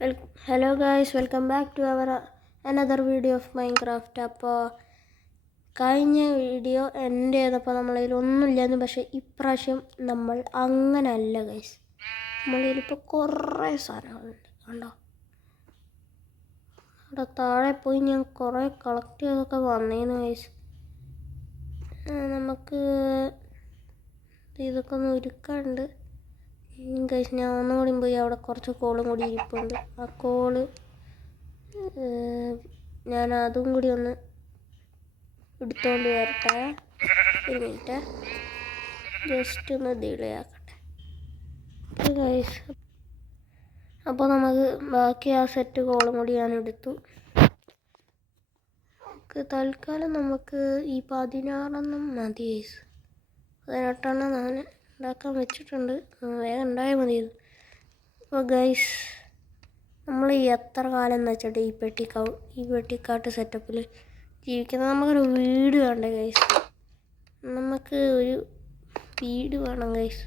Hello guys, welcome back to our another video of Minecraft. അപ്പോൾ കഴിഞ്ഞ video എൻ്റെ ചെയ്തപ്പോൾ നമ്മളതിൽ ഒന്നുമില്ലായിരുന്നു. പക്ഷേ ഇപ്രാവശ്യം നമ്മൾ അങ്ങനെയല്ല ഗൈസ്. നമ്മളതിലിപ്പോൾ കുറേ സാധനങ്ങളുണ്ട്. കണ്ടോ, അവിടെ താഴെ പോയി ഞാൻ കുറേ കളക്ട് ചെയ്തൊക്കെ വന്നേന്ന് ഗൈസ്. നമുക്ക് ഇതൊക്കെ ഒന്ന് ഒരുക്കാണ്ട് ഗൈസ്. ഞാൻ ഒന്നുകൂടി പോയി അവിടെ കുറച്ച് കോളും കൂടി ഇരിപ്പുണ്ട്. ആ കോള് ഞാൻ അതും കൂടി ഒന്ന് എടുത്തോണ്ട് വരട്ടെ. ഒരു മിനിറ്റ്, ജസ്റ്റ് ഒന്ന് ഡിലേ ആക്കട്ടെ ഗൈസ്. അപ്പോൾ നമുക്ക് ബാക്കി ആ സെറ്റ് കോളും കൂടി ഞാൻ എടുത്തു. തൽക്കാലം നമുക്ക് ഈ 16 മതി ഗൈസ്. 18 ഞാൻ ഉണ്ടാക്കാൻ വെച്ചിട്ടുണ്ട്, വേഗം ഉണ്ടായാൽ മതിയത്. അപ്പോൾ ഗൈസ്, നമ്മൾ എത്ര കാലം എന്ന് വെച്ചിട്ട് ഈ പെട്ടിക്കാട്ട് സെറ്റപ്പിൽ ജീവിക്കുന്നത്. നമുക്കൊരു വീട് വേണ്ടേ ഗൈസ്? നമുക്ക് ഒരു വീട് വേണം ഗൈസ്.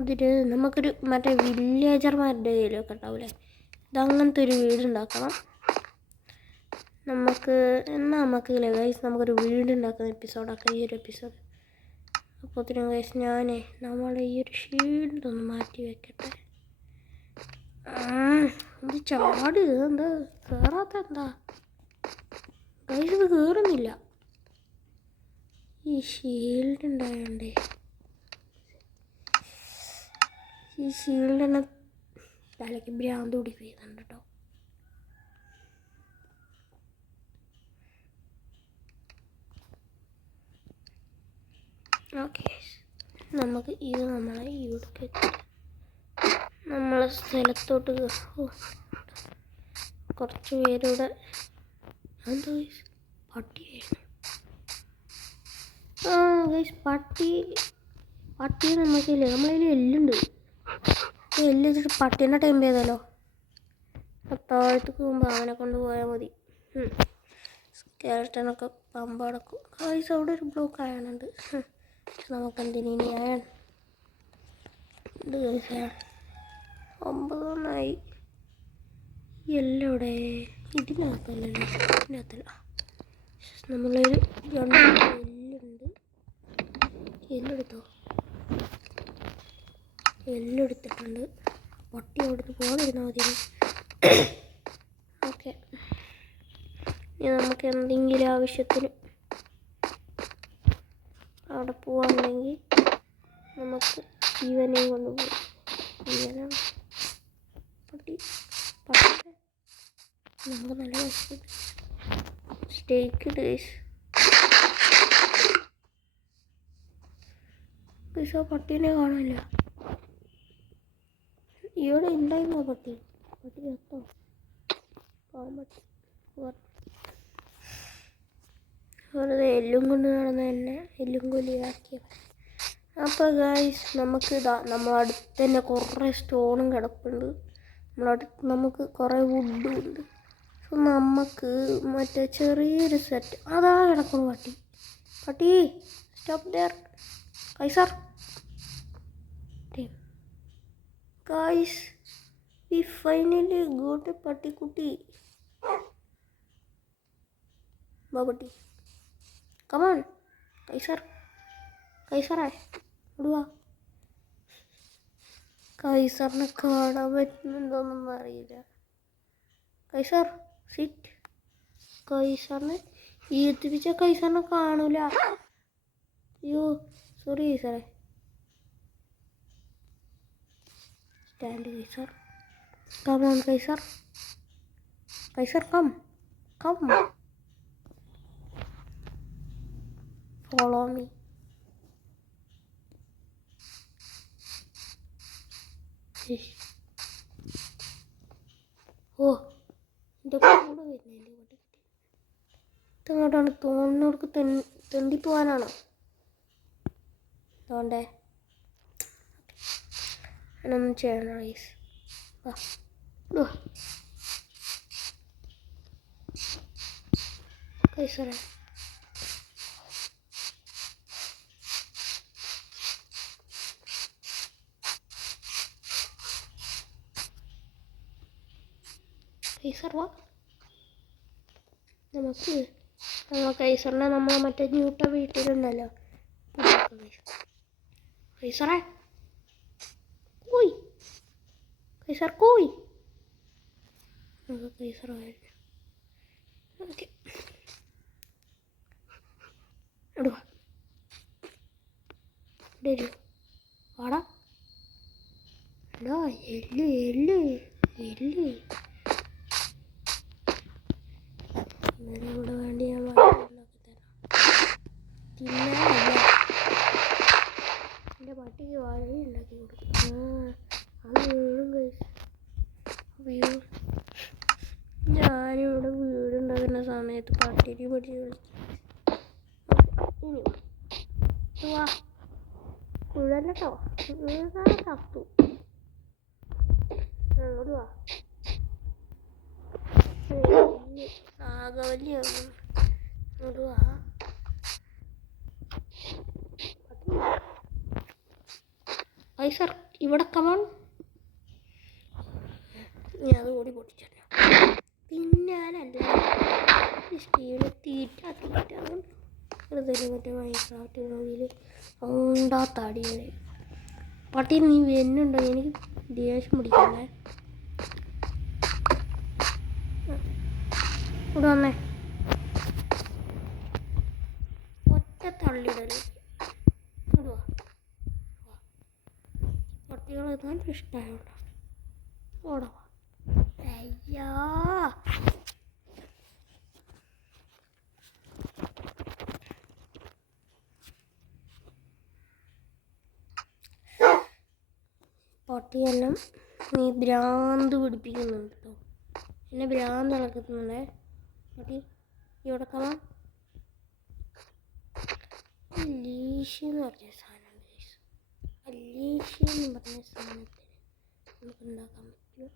അതിൽ നമുക്കൊരു മറ്റേ വില്ലേജർമാരുടെ കയ്യിലൊക്കെ ഉണ്ടാവില്ലേ, ഇതങ്ങനത്തെ ഒരു വീട് ഉണ്ടാക്കണം നമുക്ക്. നമുക്കില്ലേ ഗൈസ്, നമുക്കൊരു വീട് ഉണ്ടാക്കുന്ന എപ്പിസോഡാക്കാം ഈ ഒരു എപ്പിസോഡ്. അപ്പോൾ ഇതിനും ഗൈസ് നമ്മളെ ഈ ഒരു ഷീൽഡ് ഒന്ന് മാറ്റി വെക്കട്ടെ. ഇത് ചാട്, എന്താ കയറാത്ത? എന്താ ഗൈസ്, ഇത് കയറുന്നില്ല. ഈ ഷീൽഡ് ഉണ്ടായോണ്ടേ, ഈ ഷീൽഡ് തന്നെ തലയ്ക്ക് ഭ്രാന്ത് പിടിക്കുന്നുണ്ട് കേട്ടോ. ഓക്കെ, നമുക്ക് ഇത് നമ്മളെ ഇവിടേക്ക് നമ്മളെ സ്ഥലത്തോട്ട് കുറച്ച് പേരുടെ എന്താ ഗൈസ്, പട്ടിയായിരുന്നു. ഗൈസ്, പട്ടിയെ നമുക്കില്ലേ, നമ്മളതിൽ എല്ലുണ്ട്. എല്ല് വെച്ചിട്ട് പട്ടീനെ ടൈം ചെയ്താലോ. താഴത്തേക്ക് പോകുമ്പോൾ അവനെ കൊണ്ട് പോയാൽ മതി. സ്കെലട്ടനൊക്കെ പമ്പടക്കും ഗൈസ്. അവിടെ ഒരു ബ്ലോക്ക് ആയാണുണ്ട്. നമുക്കെന്തിനീ അയാൾ ഇത് ഗൈസ്, 9 എല്ലോടെ ഇതിനകത്തല്ലല്ലോ, ഇതിനകത്തല്ല. നമ്മളൊരു 2 എല്ലുണ്ട്. എല്ലെടുത്തിട്ടുണ്ട്. പട്ടി അവിടുന്ന് പോകാതിരുന്നാൽ മതി. ഓക്കെ, ഇനി നമുക്ക് എന്തെങ്കിലും ആവശ്യത്തിന് അവിടെ പോവാണെങ്കിൽ നമുക്ക് ഇവനെയും കൊണ്ടുപോകും. ഇവനാണ് പട്ടി. നമുക്ക് നല്ല സ്റ്റേക്ക് ഡേയ്സ്. ആ പട്ടീനെ കാണില്ല. ഇവിടെ ഉണ്ടായിരുന്നോ പട്ടി ചത്തോ? വെറുതെ എല്ലും കൊണ്ട് നടന്ന് തന്നെ എല്ലും കൊല്ലിയാക്കിയത്. അപ്പോൾ ഗൈസ്, നമ്മളടുത്ത് തന്നെ കുറേ സ്റ്റോണും കിടപ്പുണ്ട്. നമുക്ക് കുറേ വുഡും ഉണ്ട്. സോ നമുക്ക് മറ്റേ ചെറിയൊരു സെറ്റ് അതാ കിടക്കുന്നു. പട്ടി stop there Kaiser. Guys, we finally got a പട്ടിക്കുട്ടി. പട്ടി, കമോൺ കൈസറേ ഇടുക. കൈസറിനെ കാണാൻ പറ്റുന്നുണ്ടോന്നൊന്നും അറിയില്ല. Kaiser sit. കൈസറിനെ എത്തിപ്പിച്ച കൈസറിനെ കാണൂല. അയ്യോ സോറി കൈസറേ. Stand Kaiser. Come on Kaiser come. Follow me. Oh, എൻ്റെ കൂടെ വരുന്നതിൻ്റെ കൂടെ ഇതങ്ങോട്ടാണ് തോന്നിനോർക്ക് തെണ്ടിപ്പോവാനാണോ? അതുകൊണ്ടേ അങ്ങനൊന്നും ചെയ്യണം റൈസ്. കൈസറേ, കൈസർ വാ. നമുക്ക് കൈസറിനെ നമ്മളെ മറ്റേ ന്യൂട്ട വീട്ടിലുണ്ടല്ലോ. കൈസറേ കോയി, കൈസർ കോയി. നമുക്ക് കൈസർ വായിരുന്നു. ഓക്കെ ഇടുക വരൂ വാടാ. എടാ എല്ല് എല്ല് എല്ല് ഇന്നലെ ഇവിടെ വേണ്ടി ഞാൻ ഉണ്ടാക്കി തരാം. തിന്നാനല്ല എൻ്റെ പട്ടിക്ക് വാഴ ഉണ്ടാക്കി കൊടുക്കും. അത് വീടും കഴിച്ചു വീട്. ഞാനിവിടെ വീടുണ്ടാകുന്ന സമയത്ത് പട്ടിക്ക് പിടിച്ച് കളിക്കും. ഇനി വാ കുഴല്ലോ കത്തു. അങ്ങോട്ട് വാ. ആകവല്ലിയാണ്. അങ്ങോട്ട് വാ. കൈസർ ഇവിടെ കമൺ. ഞാൻ അത് കൂടി പൊട്ടിച്ചോ. തിന്നാനല്ല സ്റ്റീല് തീറ്റ തീറ്റ മറ്റേ മൈൻക്രാഫ്റ്റ് മൂവിയിൽ ഉണ്ടാത്തടിയാണ്. പട്ടി നീ വരുന്നുണ്ടോ? എനിക്ക് ദേഷ്യം പിടിക്കല്ലേ. ഇവിടെ വന്നേ. ഒറ്റ തള്ളിടല്. പട്ടികൾ നല്ല ഇഷ്ടമായോട്ടോ. ഓടാ അയ്യാ പട്ടിയെല്ലാം നീ ഭ്രാന്ത് പിടിപ്പിക്കുന്നുണ്ട് കേട്ടോ. എന്നെ ഭ്രാന്ത് ഇളക്കുന്നുണ്ടേ പട്ടി. ഇവിടെ കാണാം ലീഷ്യ എന്ന് പറഞ്ഞ സാധനം. ലീഷ്യ എന്ന് പറഞ്ഞ സാധനത്തിന് നമുക്ക് ഉണ്ടാക്കാൻ പറ്റും.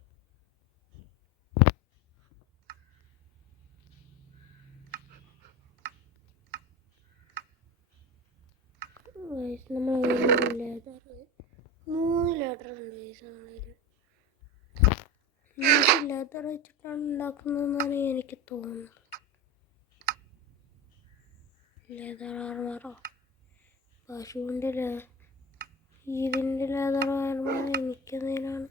നമ്മൾ ലേദർ 3 ലേദർ ഉണ്ട്. ലേദർ വെച്ചിട്ടാണ് ഉണ്ടാക്കുന്നതെന്നാണ് എനിക്ക് തോന്നുന്നത്. ലേദർ ആർമറോ പശുവിൻ്റെ ഇതിൻ്റെ ലേദർ ആർമറോ എനിക്കെന്തിനാണ്.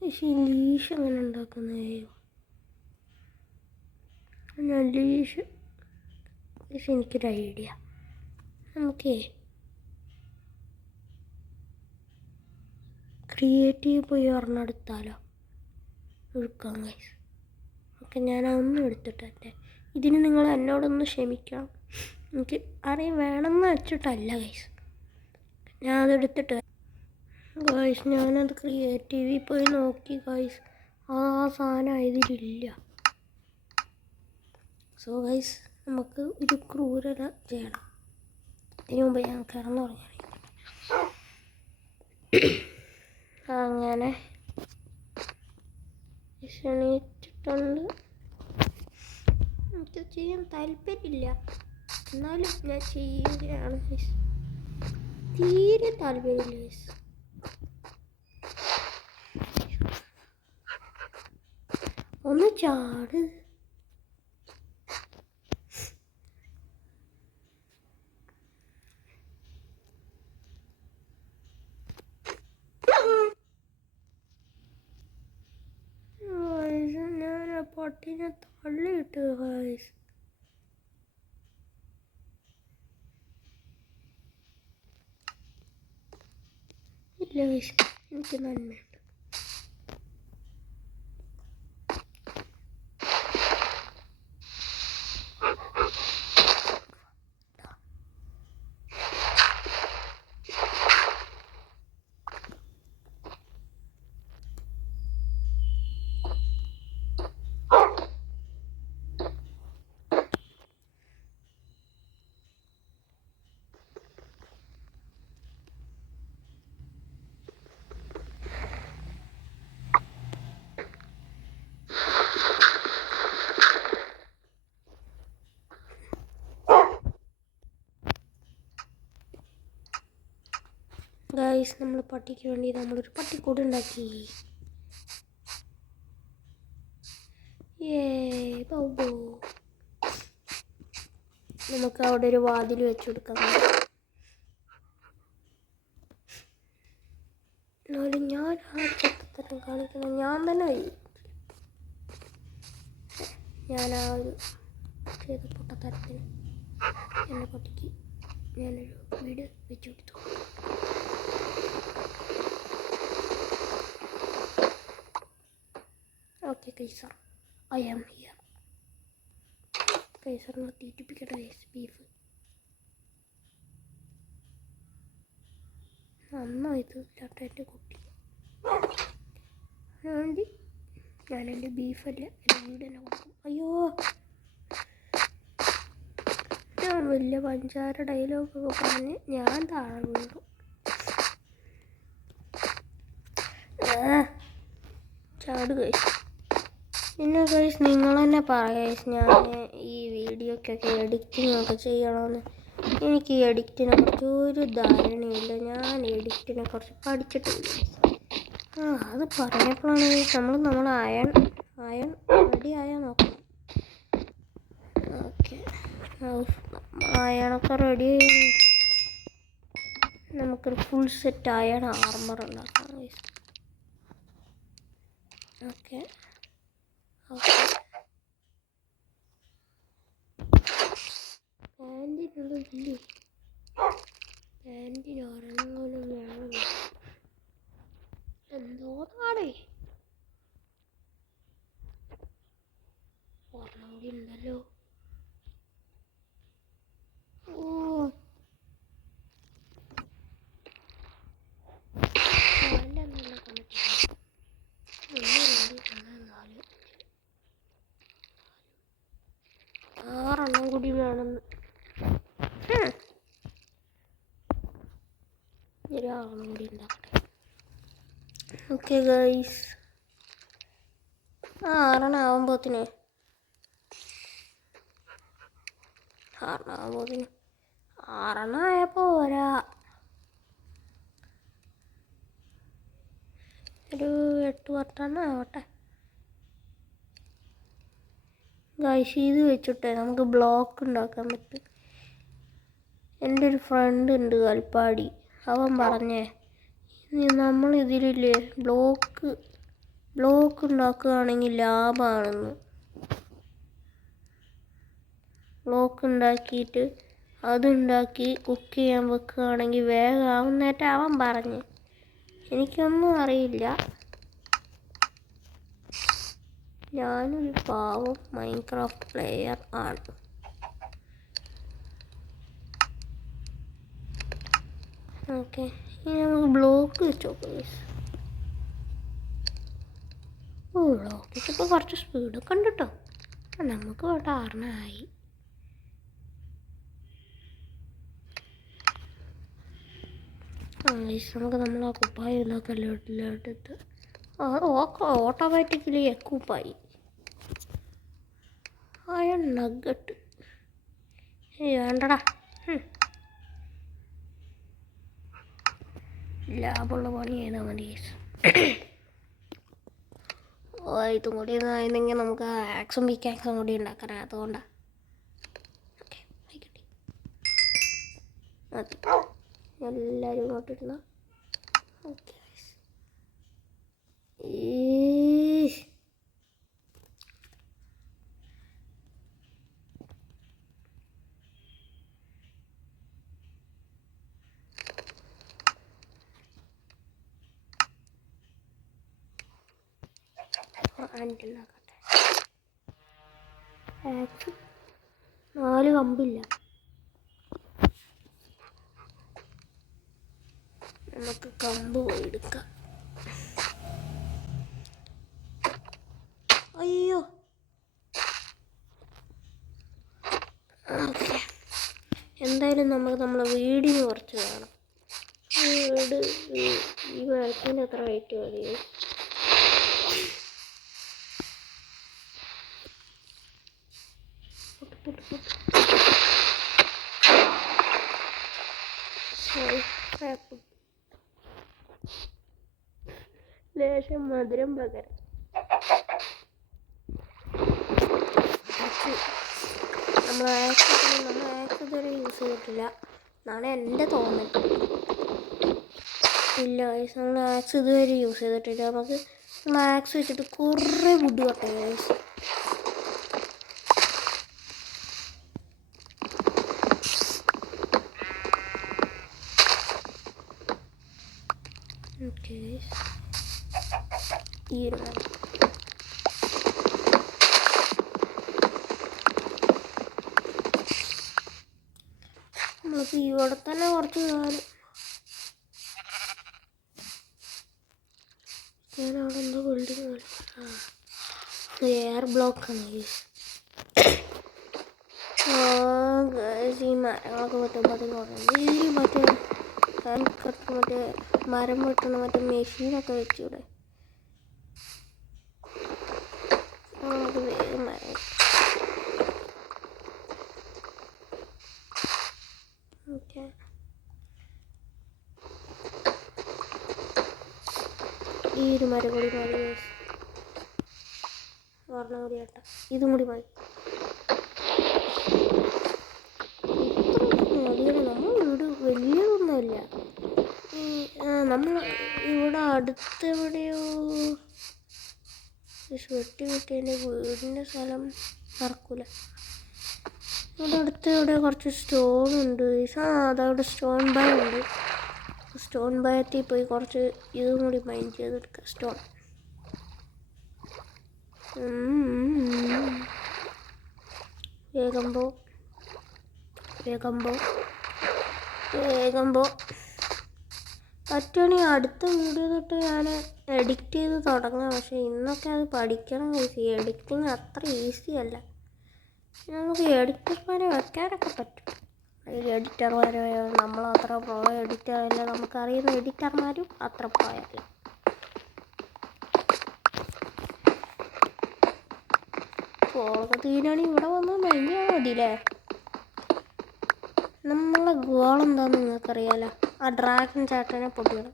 പക്ഷേ ലീഷ് അങ്ങനെ ഉണ്ടാക്കുന്നതോ ഞാൻ ലീഷ്. പക്ഷെ എനിക്കൊരു ഐഡിയ. നമുക്കേ ക്രിയേറ്റീവ് പോയി ഒരെണ്ണെടുത്താലോ. എടുക്കാം ഗൈസ്. ഓക്കെ ഞാനതൊന്നും എടുത്തിട്ടെ. ഇതിന് നിങ്ങൾ എന്നോടൊന്ന് ക്ഷമിക്കണം. എനിക്ക് അറിയാൻ വേണമെന്ന് വെച്ചിട്ടല്ല ഗൈസ്. ഞാനതെടുത്തിട്ട് ഗൈസ് ഞാനത് ക്രിയേറ്റീവിൽ പോയി നോക്കി ഗൈസ്. ആ സാധനം ഇതിലില്ല. സോ ഗൈസ് നമുക്ക് ഒരു ക്രൂരത ചെയ്യണം. ഇതിനു മുമ്പ് ഞാൻ കിടന്നുറങ്ങി. അങ്ങനെ ക്ഷണിച്ചിട്ടുണ്ട്. എനിക്ക് ചെയ്യാൻ താല്പര്യമില്ല, എന്നാലും ഞാൻ ചെയ്യുകയാണ്. തീരെ താല്പര്യമില്ല. ഒന്ന് ചാട്. ഞാൻ ആ പട്ടിനെ തള്ളിയിട്ട് ഗൈസ്. ഇല്ല ഗൈസ് എനിക്ക് നന്മയുണ്ട്. ഗൈസ് നമ്മൾ പട്ടിക്ക് വേണ്ടി നമ്മളൊരു പട്ടിക്കൂട് ഉണ്ടാക്കി. നമുക്ക് അവിടെ ഒരു വാതിൽ വെച്ച് കൊടുക്കാം. എന്നാലും ഞാൻ ആ പൊട്ടത്തരം കാണിക്കണം, ഞാൻ തന്നെ ഞാൻ ആ ഒരു ചെയ്ത പൊട്ടത്തരത്തിന് എൻ്റെ പട്ടിക്ക് ഞാനൊരു വീട് വെച്ച് കൊടുത്തു. Okay Kaiser, I am here. കൈസറിനെ തീറ്റിപ്പിക്കട്ടെ ബീഫ്. നന്നായത് ഇല്ലാട്ട എൻ്റെ കുട്ടി. ഞാൻ എൻ്റെ ബീഫല്ല എൻ്റെ വീട് തന്നെ കൊടുക്കും. അയ്യോ, ഞാൻ വലിയ പഞ്ചാര ഡയലോഗൊക്കെ പറഞ്ഞ് ഞാൻ താഴെ വീണു. ചാട് കഴിച്ചു. പിന്നെ കഴിച്ച് നിങ്ങൾ തന്നെ പറയാം ഞാൻ ഈ വീഡിയോക്കൊക്കെ എഡിറ്റിംഗ് ഒക്കെ ചെയ്യണമെന്ന്. എനിക്ക് ഈ എഡിറ്റിനെ കുറിച്ച് ഒരു ധാരണയില്ല. ഞാൻ എഡിറ്റിനെ കുറിച്ച് പഠിച്ചിട്ടില്ല. അത് പറഞ്ഞപ്പോഴാണ് നമ്മൾ അയൺ റെഡി ആയാൽ നോക്കണം. ഓക്കെ, അയണൊക്കെ റെഡി ആയി. നമുക്കൊരു ഫുൾ സെറ്റ് അയൺ ആർമർ ഉണ്ടാക്കാം. ഓക്കെ പാൻറ്റിനുള്ളില്ലേ, പാൻറ്റിന് ഒരെണ്ണം വേണം. എന്തോന്നാടേ ഒരെണ്ണം കൂടി ഉണ്ടല്ലോ. ആറെണ്ണം കൂടി വേണമെന്ന്. ഒരാളെണ്ണം കൂടി ഉണ്ടാക്കട്ടെ. ഓക്കെ ഗൈസ്, ആറെണ്ണാവുമ്പോത്തിന് ആറെണ്ണമായപ്പോൾ ഒരു 8-10 ആവട്ടെ. ഗൈസ് ഇത് വെച്ചിട്ടേ നമുക്ക് ബ്ലോക്ക് ഉണ്ടാക്കാൻ പറ്റും. എൻ്റെ ഒരു ഫ്രണ്ട് ഉണ്ട് കൽപ്പാടി, അവൻ പറഞ്ഞേ നമ്മളിതിലില്ലേ ബ്ലോക്ക് ഉണ്ടാക്കുകയാണെങ്കിൽ ലാഭമാണെന്ന്. ബ്ലോക്ക് ഉണ്ടാക്കിയിട്ട് അതുണ്ടാക്കി കുക്ക് ചെയ്യാൻ വെക്കുകയാണെങ്കിൽ വേഗം ആവുന്നേറ്റ് അവൻ പറഞ്ഞ്. എനിക്കൊന്നും അറിയില്ല, ഞാനൊരു പാവം മൈൻക്രാഫ്റ്റ് പ്ലെയർ ആണ്. ഓക്കെ, ഇനി നമുക്ക് ബ്ലോക്ക് വെച്ചോ പ്ലീസ്. ബ്ലോക്ക് വെച്ചപ്പോൾ കുറച്ച് സ്പീഡൊക്കെ ഉണ്ട് കേട്ടോ. നമുക്ക് വേണ്ട 6 നമുക്ക് നമ്മൾ ആ കുപ്പായി ഇതൊക്കെ എടുത്ത് ഓട്ടോമാറ്റിക്കലി കുപ്പായി അയൺ നഗട്ട് വേണ്ടടാ. ലാഭമുള്ള പണി ചെയ്താൽ മതി. ഇതും കൂടി ആയിരുന്നെങ്കിൽ നമുക്ക് ആക്സും പിക്കാക്സും കൂടി ഉണ്ടാക്കാനാണ്. അതുകൊണ്ടാണ്. ഓക്കെ, ആയിക്കോട്ടെ. എല്ലാവരും ഇങ്ങോട്ടിരുന്ന. ഓക്കെ, ഉണ്ടാക്കട്ടെ. 4 കമ്പില്ല, നമുക്ക് കമ്പ് പോയി എടുക്കാം. അയ്യോ, ഓക്കെ. എന്തായാലും നമ്മളെ വീടിന് കുറച്ച് വേണം. വീട് ഈ മരത്തിന് എത്ര റേറ്റ് മതി? ലേശം മധുരം പകരം. നമ്മൾ ആക്സ് ഇതുവരെ യൂസ് ചെയ്തിട്ടില്ല എന്നാണ് എൻ്റെ തോന്നൽ. ഇല്ല ഗൈസ്, നമ്മൾ ആക്സ് ഇതുവരെ യൂസ് ചെയ്തിട്ടില്ല. നമുക്ക് നമ്മൾ ആക്സ് വെച്ചിട്ട് കുറേ വുഡ് കട്ട് ചെയ്യാം ഗൈസ്. ഓക്കെ ഗൈസ്, ഈ ഒരു നമ്മൾക്ക് ഇവിടെ തന്നെ കുറച്ച് കാലം ഞാനവിടെ എന്തോ ബിൽഡിങ് എയർ ബ്ലോക്കാണ് ഗൈസ്. ഈ മരങ്ങളൊക്കെ പറ്റുമ്പോൾ അതിന് പറയുന്നത് ഈ മറ്റേ മറ്റേ മരം വെട്ടണ മറ്റേ മെഷീനൊക്കെ വെച്ചൂടെ? നമുക്ക് വേഗം മരം. ഓക്കെ, ഈ ഒരു മരം കൂടി മതി. പറഞ്ഞ കൂടി കേട്ടോ, ഇതും കൂടി മതി. നമ്മൾ വീട് വലിയതൊന്നുമില്ല. നമ്മൾ ഇവിടെ അടുത്തെവിടെയോ വെട്ടി എൻ്റെ വീടിൻ്റെ സ്ഥലം നടക്കൂല. ഇവിടെ അടുത്ത് ഇവിടെ കുറച്ച് സ്റ്റോൺ ഉണ്ട്. അതവിടെ സ്റ്റോൺ ബൈ ഉണ്ട്. സ്റ്റോൺ ബയത്തിൽ പോയി കുറച്ച് ഇതും കൂടി മൈൻഡ് ചെയ്തെടുക്കുക. സ്റ്റോൺ വേഗം പോ. പറ്റുകയാണെങ്കിൽ അടുത്ത വീഡിയോ തൊട്ട് ഞാൻ എഡിറ്റ് ചെയ്ത് തുടങ്ങാം. പക്ഷേ ഇന്നൊക്കെ അത് പഠിക്കണം. എഡിറ്റിങ് അത്ര ഈസി അല്ല. നമുക്ക് എഡിറ്റർമാരെ വെക്കാനൊക്കെ പറ്റും. എഡിറ്റർമാർ നമ്മളത്ര പ്രോ എഡിറ്റർ അല്ല. നമുക്കറിയുന്ന എഡിറ്റർമാരും അത്ര പ്രോ അല്ല. തീരാണെങ്കിൽ ഇവിടെ വന്ന് കഴിഞ്ഞാൽ മതിയില്ലേ? നമ്മളെ ഗോൾ എന്താണെന്ന് നിങ്ങൾക്കറിയാലോ. ആ ഡ്രാഗൺ ചാട്ടനെ പൊട്ടിക്കണം.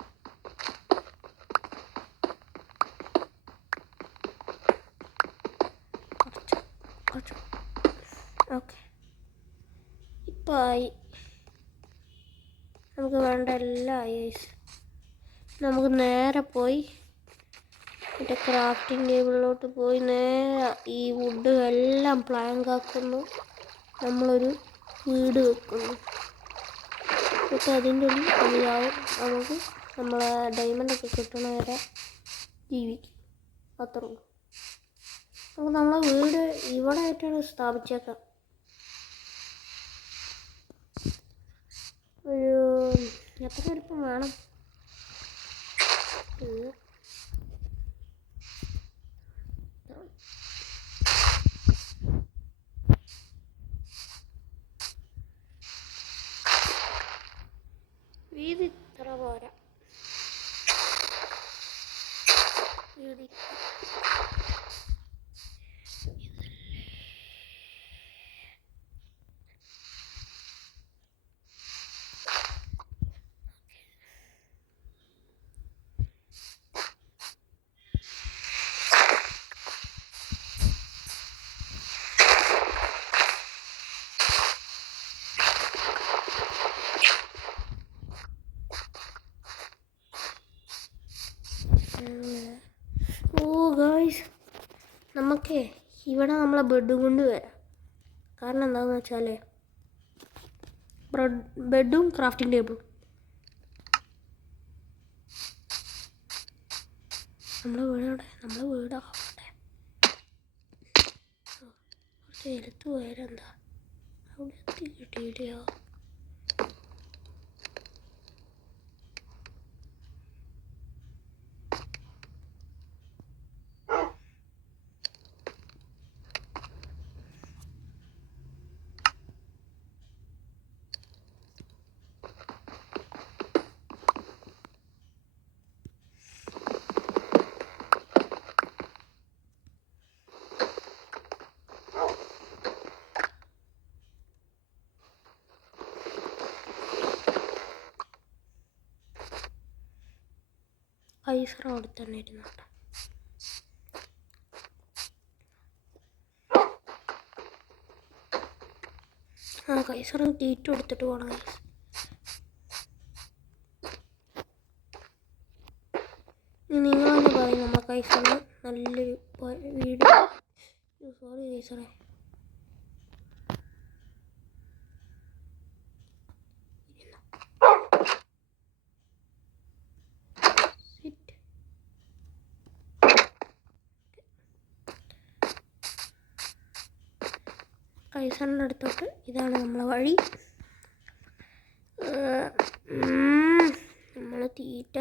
ഓക്കെ, ഇപ്പോൾ ആയി. നമുക്ക് വേണ്ട എല്ലാം ആയി. നമുക്ക് നേരെ പോയി മറ്റേ ക്രാഫ്റ്റിംഗ് ടേബിളിലോട്ട് പോയി നേരെ ഈ വുഡ് എല്ലാം പ്ലാങ്ക് ആക്കുന്നു. നമ്മളൊരു വീട് വെക്കുന്നു. എന്നിട്ട് അതിൻ്റെ ഉള്ളിൽ പണിയാവും. നമുക്ക് നമ്മളെ ഡയമണ്ടൊക്കെ കിട്ടണ വരെ ജീവിക്കും. അത്രേ ഉള്ളൂ. നമുക്ക് നമ്മളെ വീട് ഇവിടെ ആയിട്ടാണ് സ്ഥാപിച്ചേക്കാം. ഒരു എത്ര അടുപ്പം വേണം? വീതി ഇത്ര പോരാ. വീതി ഗായ്സ്, നമുക്ക് ഇവിടെ നമ്മളെ ബെഡ് കൊണ്ട് വരാം. കാരണം എന്താണെന്ന് വെച്ചാൽ ബെഡും ക്രാഫ്റ്റിംഗ് ടേബിളും നമ്മളെ വീടാവട്ടെ. കുറച്ച് എടുത്തു പോയാലെന്താ? അവിടെ എത്തി കിട്ടിയില്ലയോ? കൈസർ അവിടെ തന്നെ ഇരുന്നുണ്ട്. കൈസർ തീറ്റ കൊടുത്തിട്ട് പോകണം ഗൈസ്. നിങ്ങളെന്ന് പറയും നമ്മളെ കൈസറിന് നല്ലൊരു വീഡിയോ. സോറി കൈസറേ. കൈസറിൻ്റെ അടുത്തോട്ട് ഇതാണ് നമ്മളെ വഴി. നമ്മൾ തീറ്റ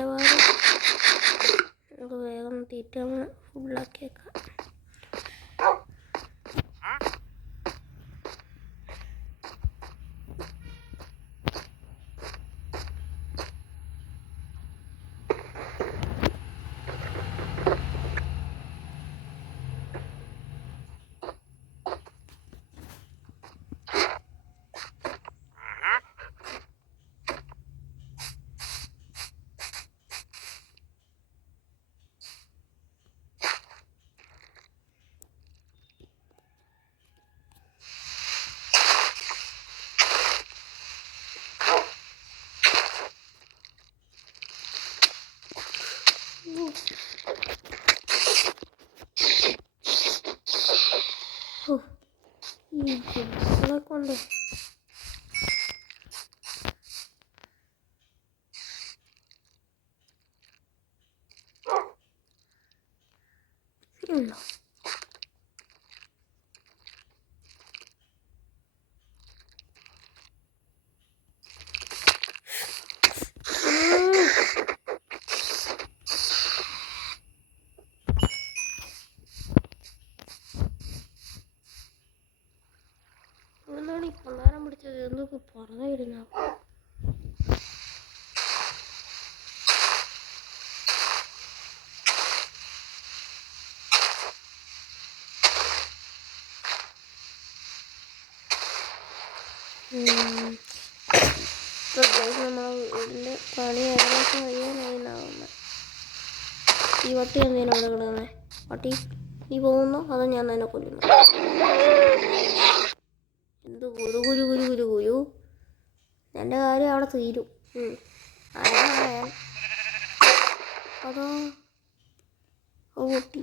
നമുക്ക് വേഗം തീറ്റ ഫുള്ളാക്കി വെക്കാം. ഈ ജിംസിനെ കൊണ്ട് ഉണ്ടോ? ഇവിടുന്നാണ് ഈ പൊള്ളാരം പിടിച്ചത്. എന്തൊക്കെ പറഞ്ഞിരുന്ന നമ്മളെ വീടിൻ്റെ പണി ഏകദേശം കഴിയാനാവുന്നത്. ഈ വട്ടി എന്തിനാ അവിടെ കിടക്കുന്നേ? വട്ടി നീ പോകുന്നു അതോ ഞാൻ തന്നെ കൊല്ലുന്നു? എന്ത് ഗുരു ഗുരു ഗുരു ഗുരു ഗുരു. എൻ്റെ കാര്യം അവിടെ തീരും. അതോ വട്ടി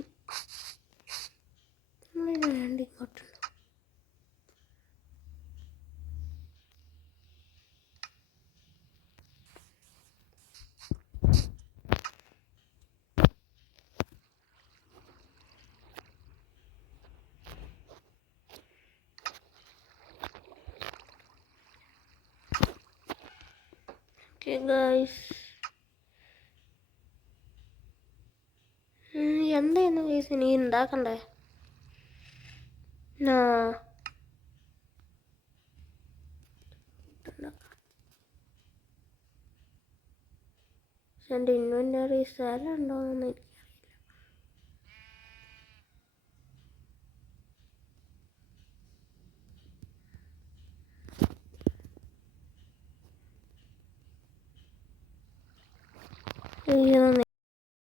വേണ്ടി ഇങ്ങോട്ടുണ്ട്. എന്തായിരുന്നു കേസ് നീ ഉണ്ടാക്കണ്ടേ? പക്ഷെ എൻ്റെ ഇൻവെൻ്ററി സ്ഥലം ഉണ്ടോയെന്ന് എനിക്കറിയില്ല.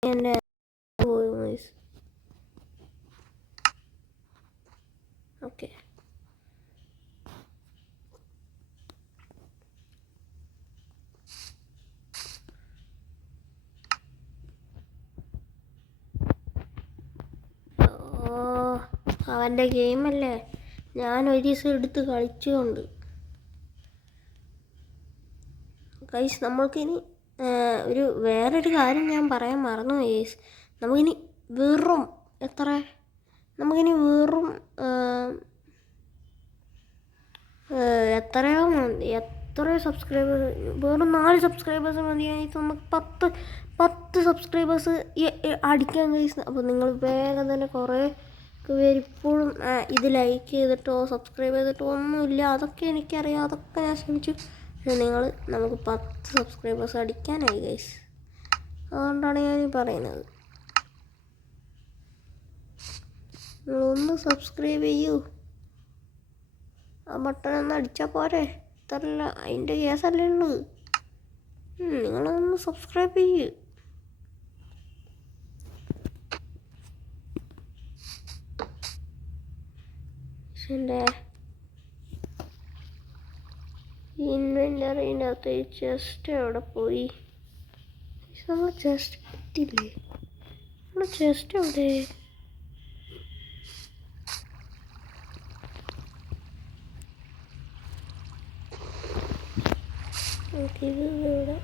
എൻ്റെ ഓക്കെ അവൻ്റെ ഗെയിമല്ലേ, ഞാൻ ഒരു ദിവസം എടുത്ത് കളിച്ചുകൊണ്ട്. ഗൈസ് നമ്മൾക്കിനി വേറൊരു കാര്യം ഞാൻ പറയാൻ മറന്നു ഗൈസ്. നമുക്കിനി വെറും എത്രയോ സബ്സ്ക്രൈബേഴ്സ്, വെറും 4 സബ്സ്ക്രൈബേഴ്സ് മതിയായി നമുക്ക് 10 സബ്സ്ക്രൈബേഴ്സ് അടിക്കാൻ ഗൈസ്. അപ്പോൾ നിങ്ങൾ വേഗം തന്നെ കുറേ പേര് ഇപ്പോഴും ഇത് ലൈക്ക് ചെയ്തിട്ടോ സബ്സ്ക്രൈബ് ചെയ്തിട്ടോ ഒന്നുമില്ല. അതൊക്കെ എനിക്കറിയാം, അതൊക്കെ ഞാൻ ശ്രമിച്ചു. നമുക്ക് 10 സബ്സ്ക്രൈബേഴ്സ് അടിക്കാനായി ഗൈസ്. അതുകൊണ്ടാണ് ഞാൻ പറയുന്നത്, നിങ്ങളൊന്ന് സബ്സ്ക്രൈബ് ചെയ്യൂ. ആ ബട്ടൺ ഒന്ന് അടിച്ചാൽ പോരെ, ഇത്രല്ല അതിൻ്റെ കേസല്ലേ ഉള്ളൂ. നിങ്ങളൊന്ന് സബ്സ്ക്രൈബ് ചെയ്യൂ. എൻ്റെ ഇൻവെൻ്ററിൻ്റെ അകത്ത് ഈ ചെസ്റ്റ് എവിടെ പോയി? നമ്മൾ ചെസ്റ്റ് കിട്ടില്ലേ? നമ്മുടെ ചെസ്റ്റ് എവിടെ? നമുക്കിത് ഇവിടെ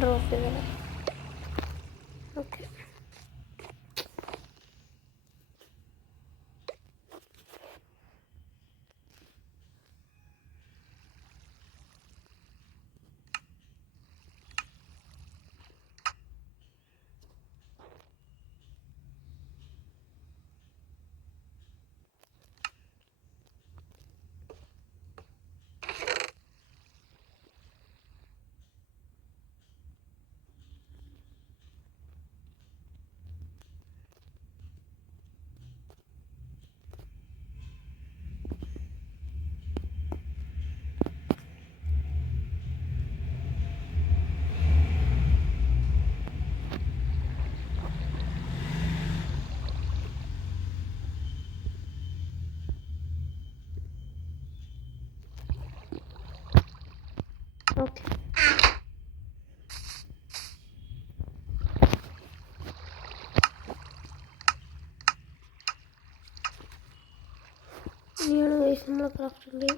ഡ്രോപ്പ് ചെയ്തതാണ്. Okay, okay. ഇനിയാണ് ഗൈസ് നമ്മൾ ക്രാഫ്റ്റിംഗ്.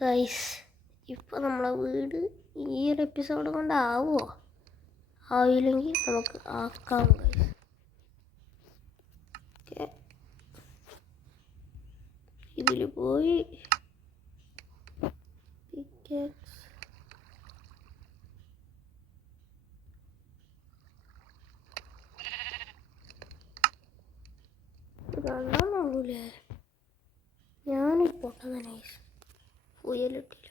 ഗൈസ്, ഇപ്പോൾ നമ്മളെ വീട് ഈ ഒരു എപ്പിസോഡ് കൊണ്ടാവുമോ? ആവില്ലെങ്കിൽ നമുക്ക് ആക്കാം ഗൈസ്. ഓക്കെ, ഇതിൽ പോയി പിക്കാക്സ് രണ്ടാമൂലേ ഞാനൊരു പൊട്ടം തന്നെ ഗൈസ്. ഉയലിട്ടില്ല.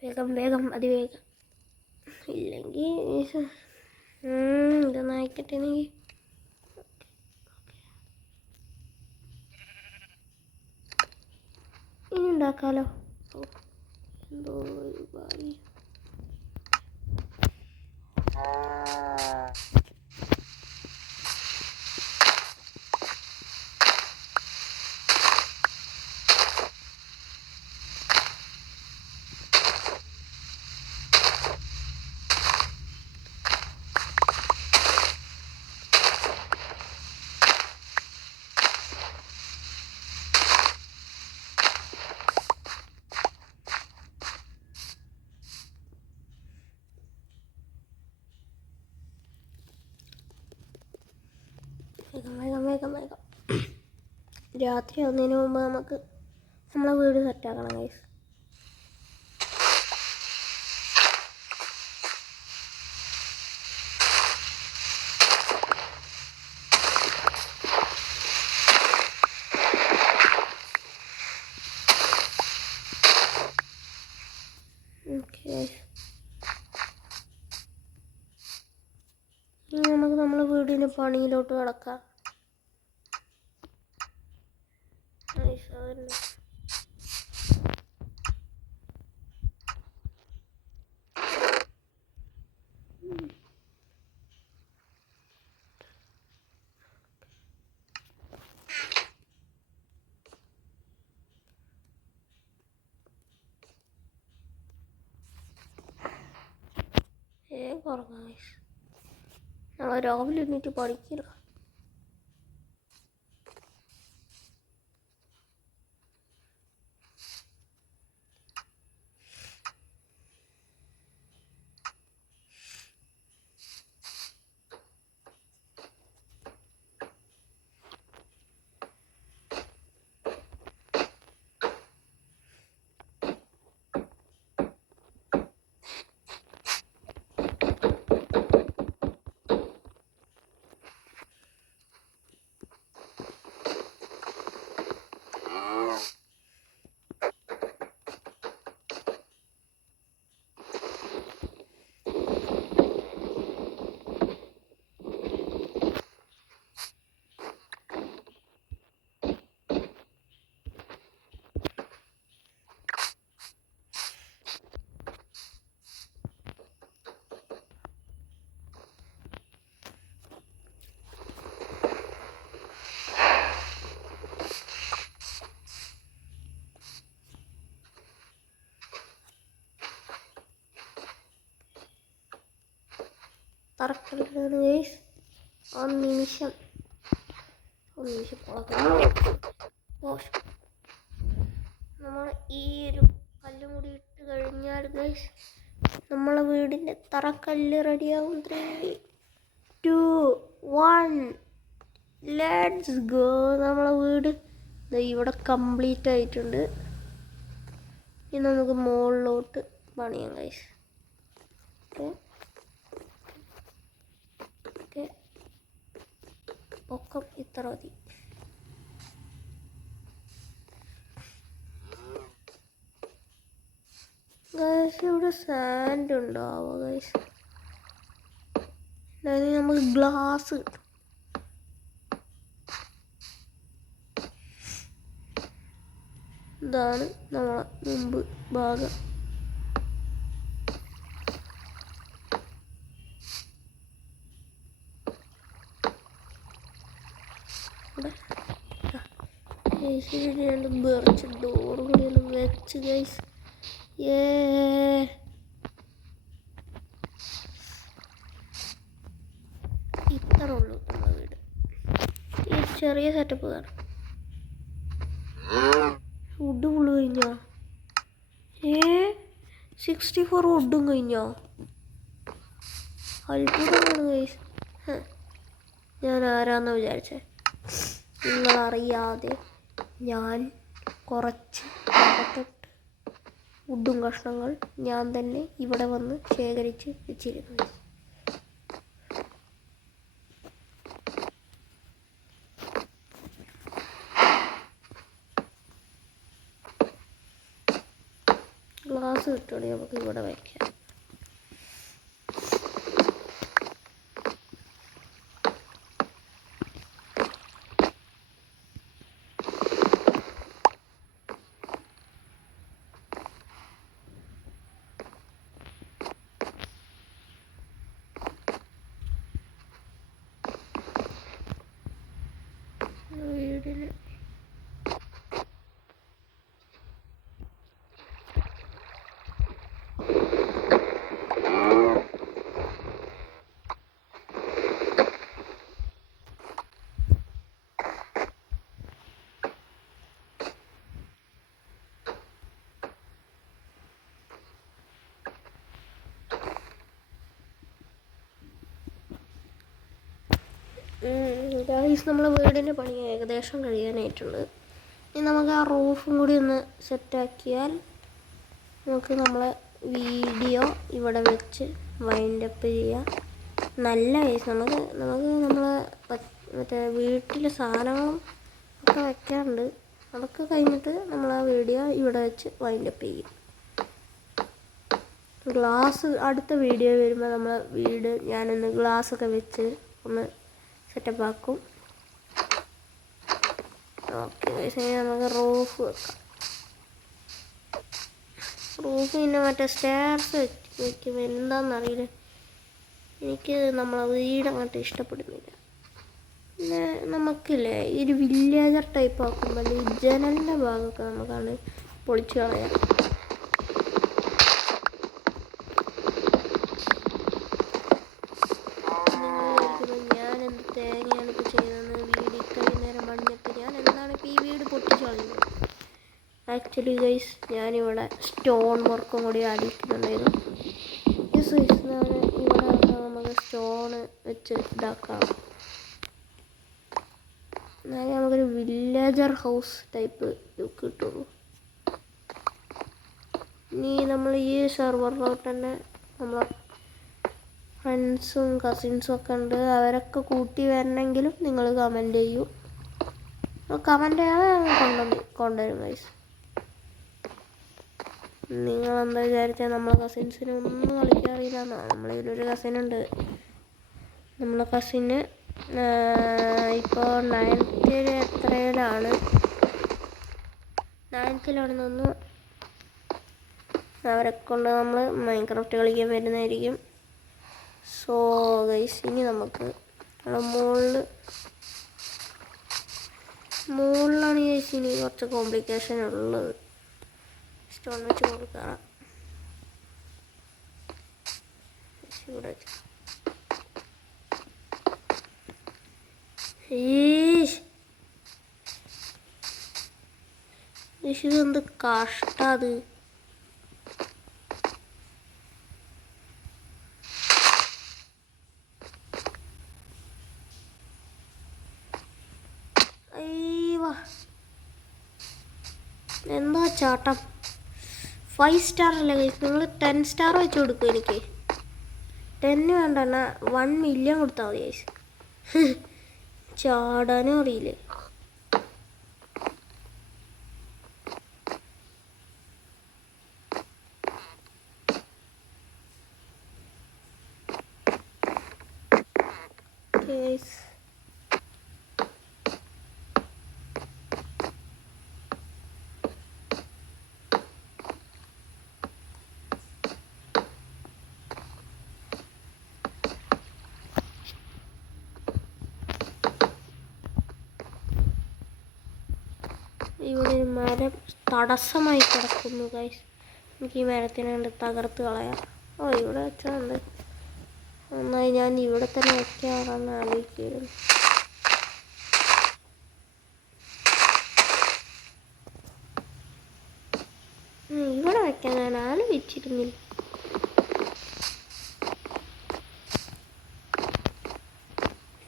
വേഗം വേഗം അതിവേഗം, ഇല്ലെങ്കിൽ ഇതൊന്നും അയക്കട്ടെ. എനിക്ക് ഇനി ഉണ്ടാക്കാലോ. എന്തോ ഒരു ഭാര്യ. വേഗം വേഗം വേഗം വേഗം. രാത്രി ആവുന്നതിന് മുമ്പ് നമുക്ക് നമ്മളെ വീട് സെറ്റാക്കണം ഗൈസ്. ഓക്കെ, ഇനി നമുക്ക് നമ്മളെ വീടിന് പണിയിലോട്ട് കിടക്കാം. കുറവാണ്. നാളെ രാവിലെ എണീറ്റ് പഠിക്കില്ല. തറക്കല്ലാണ് ഗൈസ്. ഒരു നിമിഷം നമ്മൾ ഈ ഒരു കല്ലും കൂടി ഇട്ട് കഴിഞ്ഞാൽ ഗൈസ് നമ്മളെ വീടിൻ്റെ തറക്കല്ല് റെഡിയാവും. 3, 2, 1 ലെറ്റ്സ് ഗോ. നമ്മളെ വീട് ഇവിടെ കംപ്ലീറ്റ് ആയിട്ടുണ്ട്. ഇനി നമുക്ക് മുകളിലോട്ട് പണിയാം ഗൈസ്. ഓക്കെ, പൊക്കം ഇത്ര മതി. ഗൈസ് ഇവിടെ സാൻഡ് ഉണ്ടാവോ ഗൈസ്? അതായത് നമുക്ക് ഗ്ലാസ് കിട്ടും. ഇതാണ് നമ്മളെ മുമ്പ് ഭാഗം. രണ്ട് ബെർച്ച് ഡോറും കൂടിയെല്ലാം വെച്ച് ഗൈസ്. ഇത്ര ഉള്ളൂ നമ്മുടെ വീട്. ഈ ചെറിയ സെറ്റപ്പ് കാണാം. വുഡ് ഫുള്ള് കഴിഞ്ഞോ? 64 വുഡും കഴിഞ്ഞോ? അത്ഭുതമാണ് ഗൈസ്. ഞാൻ ആരാന്ന് വിചാരിച്ചേ? നിങ്ങളറിയാതെ ഞാൻ കുറച്ച് വുഡും കഷ്ണങ്ങൾ ഞാൻ തന്നെ ഇവിടെ വന്ന് ശേഖരിച്ച് വെച്ചിരുന്നു. ഗ്ലാസ് കിട്ടുകയാണെങ്കിൽ നമുക്ക് ഇവിടെ വയ്ക്കാം. വീടിന് ഗൈസ് നമ്മളെ വീടിൻ്റെ പണി ഏകദേശം കഴിയാനായിട്ടുണ്ട്. ഇനി നമുക്ക് ആ റൂഫും കൂടി ഒന്ന് സെറ്റാക്കിയാൽ നമുക്ക് നമ്മളെ വീഡിയോ ഇവിടെ വെച്ച് വൈൻഡപ്പ് ചെയ്യാം. നല്ല ഗൈസ് നമുക്ക് നമ്മളെ മറ്റേ വീട്ടിൽ സാധനങ്ങളും ഒക്കെ വെക്കാറുണ്ട്. അതൊക്കെ കഴിഞ്ഞിട്ട് നമ്മൾ ആ വീഡിയോ ഇവിടെ വെച്ച് വൈൻഡപ്പ് ചെയ്യും. ഗ്ലാസ് അടുത്ത വീഡിയോ വരുമ്പോൾ നമ്മളെ വീട് ഞാനൊന്ന് ഗ്ലാസ്സൊക്കെ വെച്ച് ഒന്ന് സെറ്റപ്പ് ആക്കും. ഓക്കെ ഗൈസ്, നമുക്ക് റൂഫ് വെക്കാം. റൂഫ് പിന്നെ മറ്റേ സ്റ്റെയർസ് വെക്കും. എന്താണെന്നറിയില്ല, എനിക്ക് നമ്മളെ വീട് അങ്ങോട്ട് ഇഷ്ടപ്പെടുന്നില്ല. പിന്നെ നമുക്കില്ലേ ഈ ഒരു വില്ലേജർ ടൈപ്പ് ആക്കുമ്പോൾ ഈ ജനലിൻ്റെ ഭാഗമൊക്കെ നമുക്കാണ് പൊളിച്ചു കളയാം. നിങ്ങൾ ആക്ച്വലി ഗൈസ് ഞാനിവിടെ സ്റ്റോൺ വർക്കും കൂടി അടിക്കുന്നുണ്ടായിരുന്നു. ഇവിടെ നമുക്ക് സ്റ്റോണ് വെച്ച് ഇതാക്കാം. എന്നാലേ നമുക്കൊരു വില്ലേജർ ഹൗസ് ടൈപ്പ് ലുക്ക് കിട്ടുള്ളൂ. ഇനി നമ്മൾ ഈ സെർവറിലോട്ട് തന്നെ നമ്മളെ ഫ്രണ്ട്സും കസിൻസും ഒക്കെ ഉണ്ട്. അവരൊക്കെ കൂട്ടി വരണമെങ്കിലും നിങ്ങൾ കമൻറ്റ് ചെയ്യൂ. കമൻറ്റ് ചെയ്യാതെ കൊണ്ടുവരും ഗൈസ്. നിങ്ങളെന്താ വിചാരിച്ചാൽ നമ്മളെ കസിൻസിന് ഒന്നും കളിക്കാൻ അറിയില്ല. നമ്മളിതിലൊരു കസിനുണ്ട്. നമ്മളെ കസിന് ഇപ്പോൾ 9th എത്രയിലാണ്, 9th തോന്നുന്നു. അവരെ കൊണ്ട് നമ്മൾ മൈൻക്രാഫ്റ്റ് കളിക്കാൻ വരുന്നതായിരിക്കും. സോ ഗൈസ് ഇനി നമുക്ക് മുകളിലാണ് ഗൈസ് ഇനി കുറച്ച് കോംപ്ലിക്കേഷൻ ഉള്ളത്. സ്റ്റോൺ വെച്ച് കൊടുക്കാം. ഇവിടെ ഇതെന്ത് കഷ്ടത്. എന്താ ചാട്ടം. 5 സ്റ്റാർ അല്ലേ ഗൈസ്, നിങ്ങൾ 10 സ്റ്റാർ വെച്ച് കൊടുക്കും. എനിക്ക് 10 വേണ്ട, 1 മില്യൺ കൊടുത്താൽ മതി ഗൈസ്. ചാടാനും അറിയില്ലേ. ഗൈസ് ഇവിടെ ഒരു മരം തടസ്സമായി കിടക്കുന്നു ഗൈസ്. എനിക്ക് ഈ മരത്തിനെ കണ്ട് തകർത്ത് കളയാം. ഇവിടെ വെച്ചുണ്ട്. നന്നായി, ഞാൻ ഇവിടെ തന്നെ വെക്കാറാണ് ആലോചിക്കുന്നത്. ഇവിടെ വെക്കാൻ ഞാൻ ആലോചിച്ചിരുന്നില്ല.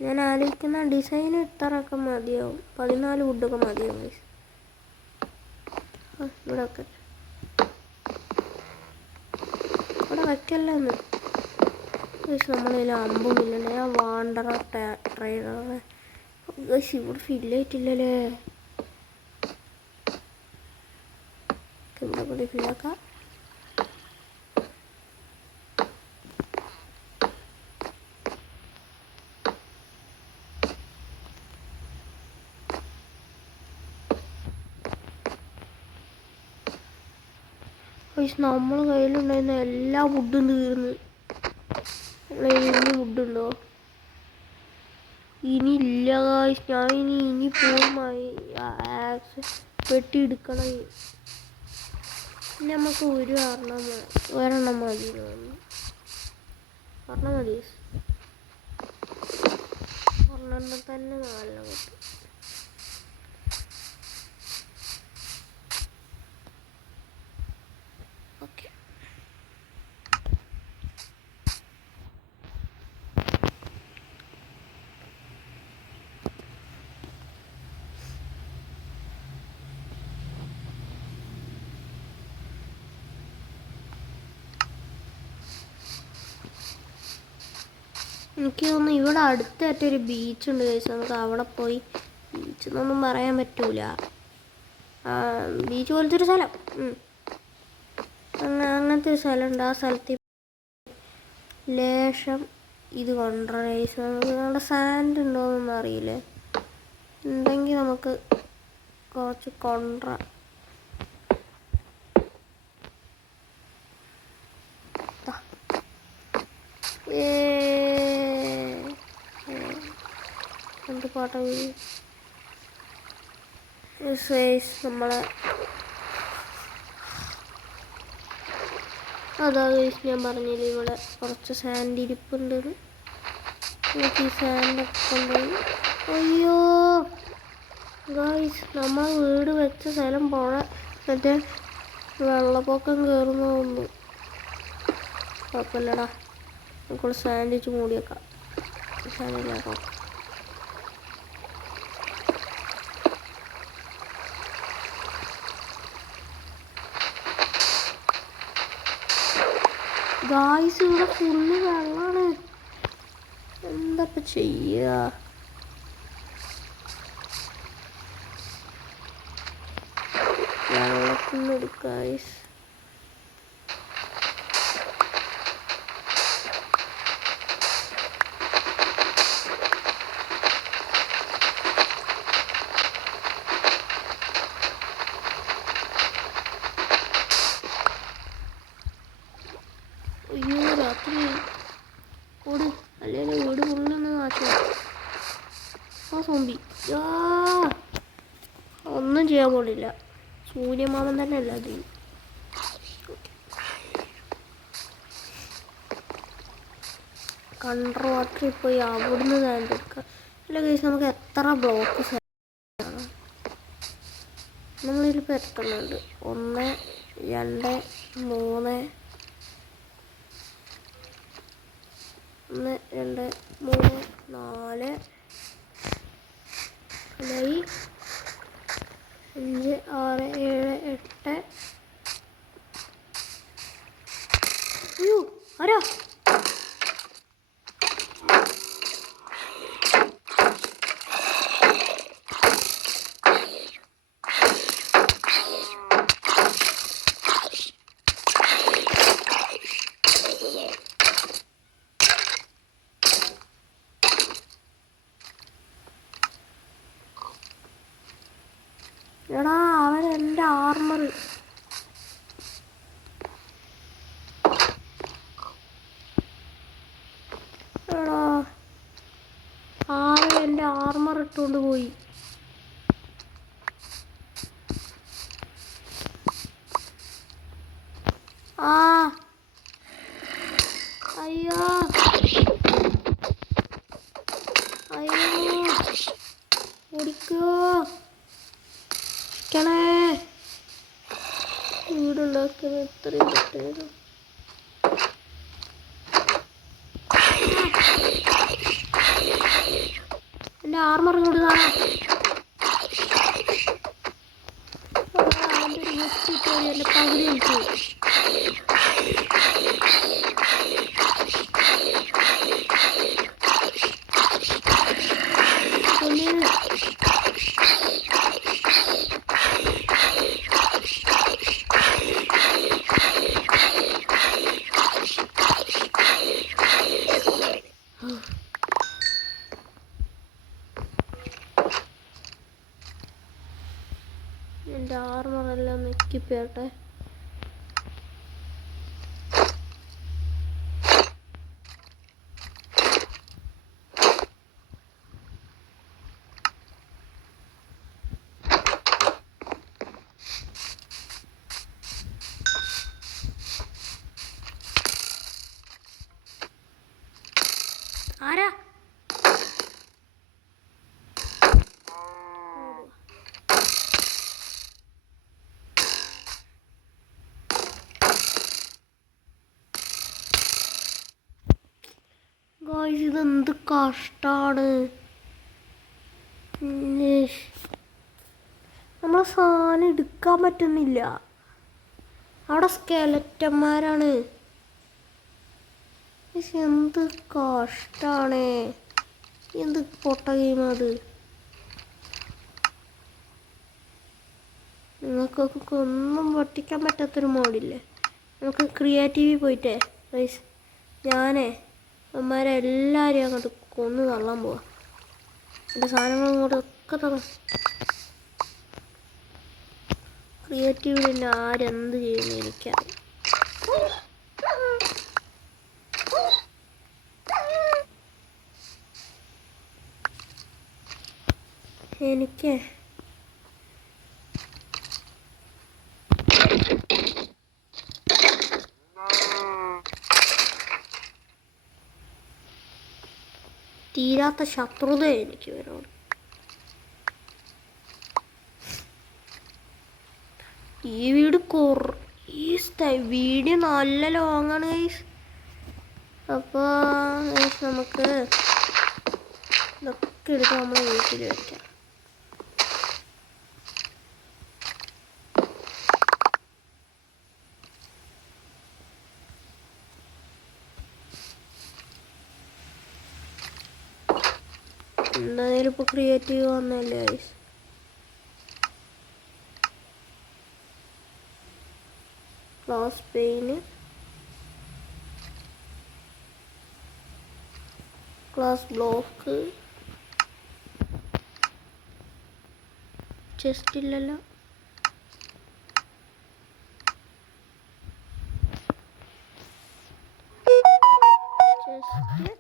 ഞാൻ ആലോചിക്കുന്ന ഡിസൈൻ ഇത്രയൊക്കെ മതിയാവും. 14 വുഡൊക്കെ മതിയാവും ഗൈസ്. ഇവിടെ വെക്കല്ലെന്ന് നമ്മളതിൽ അമ്പൊന്നുമില്ല. ഞാൻ വാണ്ടറ ട്രൈഡറെ ഇവിടെ ഫില്ലായിട്ടില്ലല്ലേ. ഇവിടെ കൂടി ഫില്ലാക്കാം. നമ്മൾ കയ്യിലുണ്ടായിരുന്ന എല്ലാ വുഡും തീർന്ന്. ഇനി വുഡുണ്ടോ? ഇനി ഇല്ല ഗായ്സ്. ഞാൻ ഇനി പൂർണ്ണമായി വെട്ടിയെടുക്കണം. നമുക്ക് ഒരെണ്ണം മതി. ഒരെണ്ണം മതി. ഒരെണ്ണം തന്നെ 4 കിട്ടും. ഓക്കെ, എനിക്ക് തോന്നുന്നു ഇവിടെ അടുത്തായിട്ടൊരു ബീച്ചുണ്ട് ഗൈസ്. നമുക്ക് അവിടെ പോയി, ബീച്ച് എന്നൊന്നും പറയാൻ പറ്റൂല, ബീച്ച് പോലത്തെ ഒരു സ്ഥലം, അങ്ങനത്തെ ഒരു സ്ഥലമുണ്ട്. ആ സ്ഥലത്ത് ലേശം ഇത് കൊണ്ടുവരാം ഗൈസ്. നമുക്ക് നമ്മുടെ സാൻഡ് ഉണ്ടോയെന്നൊന്നും അറിയില്ലേ. ഉണ്ടെങ്കിൽ നമുക്ക് കുറച്ച് കൊണ്ടുവരാം. എന്ത് പാട്ടാ നമ്മളെ അതാ ഗൈസ് ഞാൻ പറഞ്ഞില്ല, ഇവിടെ കുറച്ച് സാൻഡ് ഇരിപ്പുണ്ട്. നമുക്ക് ഈ സാൻഡൊക്കെ കൊണ്ടുപോയി. അയ്യോ ഗൈസ്, നമ്മൾ വീട് വെച്ച സ്ഥലം മറ്റേ വെള്ളപ്പൊക്കം കയറുന്ന തോന്നുന്നു. കുഴപ്പമില്ലടാ, നമുക്ക് സാൻഡ്വിച്ച് മൂടിയേക്കാം. സാൻഡ്വിച്ച് ആക്കാം. ഗായ്സ് ഇവിടെ ഫുള്ള് വെള്ളമാണ്. എന്താ ഇപ്പം ചെയ്യുക? വെള്ളത്തിൽ നിന്ന് എടുക്കാം ഗായ്സ്. അയ്യോ രാത്രി ഓട്, അല്ലെങ്കിൽ വീട് ഫുള്ളൊന്ന് നാശം. ആ സോംബി ഒന്നും ചെയ്യാൻ പോലില്ല. സൂര്യമാമൻ തന്നെ അല്ല അത്. കണ്ടർ വാട്ടറിൽ പോയി അവിടുന്ന് താണ്ടെടുക്കുക. അല്ല കേസ് നമുക്ക് എത്ര ബ്ലോക്ക് നമ്മളിതിലിപ്പോൾ എത്തുന്നുണ്ട്? 1 2 3 1 2 3 4 5 6 7 8. അയ്യോ ആരാ? എടാ അവൻ എൻ്റെ ആർമർ. എടാ അവൻ എൻ്റെ ആർമർ ഇട്ടുകൊണ്ട് പോയി. ആ അയ്യോ അയ്യോ ഓടിക്കോ വീടുണ്ടാക്കുന്നത് എത്രയും പെട്ടെന്ന്. എൻ്റെ ആർമർ ഇങ്ങോട്ട് കാണാം. അവൻ്റെ ഒരു വെച്ചിട്ട് എൻ്റെ പകുതി വിളിച്ചു. എൻ്റെ ആർമറെല്ലാം എക്കിപ്പേട്ടെ. ആരാ? ഗായ്സ് ഇതെന്ത് കഷ്ടാണ്. നമ്മളെ സാധനം എടുക്കാൻ പറ്റുന്നില്ല. അവിടെ സ്കെലറ്റന്മാരാണ്. എന്ത് കഷ്ടാണ്. എന്ത് പൊട്ട ഗെയിം അത്. നിങ്ങൾക്കൊക്കെ ഒന്നും പൊട്ടിക്കാൻ പറ്റാത്തൊരു മോഡില്ലേ? നമുക്ക് ക്രിയേറ്റീവിൽ പോയിട്ടേ ഗൈസ് അമ്മമാരെല്ലാവരെയും അങ്ങോട്ട് കൊന്ന് തള്ളാൻ പോവാം. എൻ്റെ സാധനങ്ങൾ ഇങ്ങോട്ടൊക്കെ തള്ളാം. ക്രിയേറ്റീവിൽ തന്നെ ആരെന്ത് ചെയ്യുന്നു എനിക്കറിയാം. എനിക്ക് തീരാത്ത ശത്രുത എനിക്ക് ഇവരോട്. ഈ വീട് വീഡിയോ നല്ല ലോങ്ങാണ് ഗൈസ്. അപ്പോൾ നമുക്ക് ഇതൊക്കെ എടുത്ത് നമ്മൾ വീട്ടിൽ വയ്ക്കാം. എന്തായാലും ഇപ്പോൾ ക്രിയേറ്റീവ് വന്നല്ലേ guys. Class pain, class block, chest ഇല്ലല്ലോ, ചെസ്റ്റ്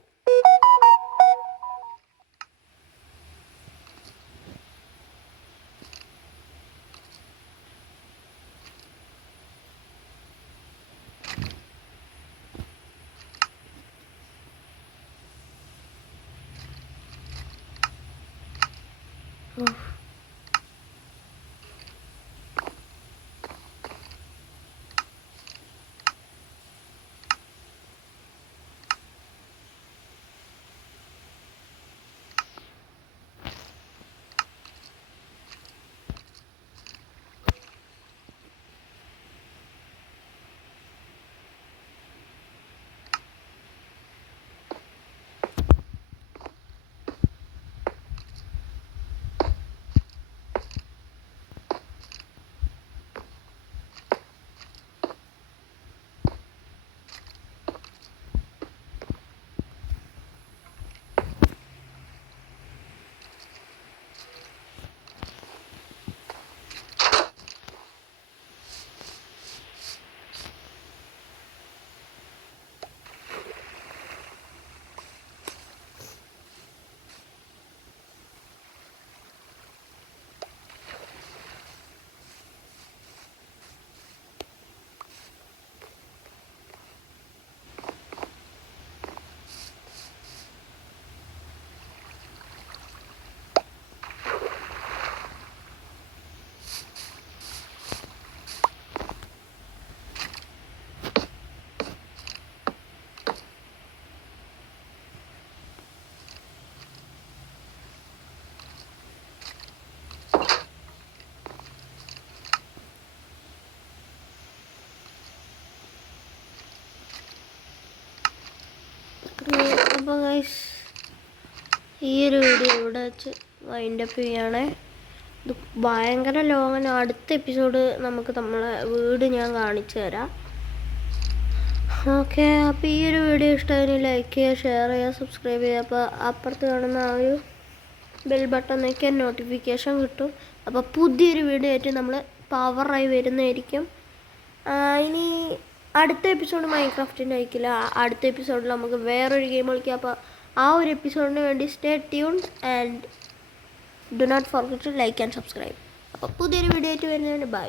അപ്പോൾ ഗൈസ് ഈ ഒരു വീഡിയോ ഇവിടെ വെച്ച് വൈൻഡപ്പ് ചെയ്യുകയാണേ. ഇത് ഭയങ്കര ലോങ്ങാണ്. അടുത്ത എപ്പിസോഡ് നമുക്ക് നമ്മളെ വീട് ഞാൻ കാണിച്ചു തരാം. ഓക്കെ, അപ്പോൾ ഈ ഒരു വീഡിയോ ഇഷ്ടമായി ലൈക്ക് ചെയ്യുക, ഷെയർ ചെയ്യുക, സബ്സ്ക്രൈബ് ചെയ്യുക. അപ്പോൾ അപ്പുറത്ത് കാണുന്ന ആ ഒരു ബെൽ ബട്ടൺ നോക്കിയാൽ നോട്ടിഫിക്കേഷൻ കിട്ടും. അപ്പോൾ പുതിയൊരു വീഡിയോ ആയിട്ട് നമ്മൾ പവറായി വരുന്നതായിരിക്കും. ഇനി അടുത്ത എപ്പിസോഡ് മൈൻക്രാഫ്റ്റിൻ്റെ ആയിരിക്കില്ല. അടുത്ത എപ്പിസോഡിൽ നമുക്ക് വേറൊരു ഗെയിം കളിക്കാം. അപ്പോൾ ആ ഒരു എപ്പിസോഡിന് വേണ്ടി stay tuned and do not forget to like and subscribe. അപ്പോൾ പുതിയൊരു വീഡിയോ ആയിട്ട് വരുന്നതിന് ബൈ.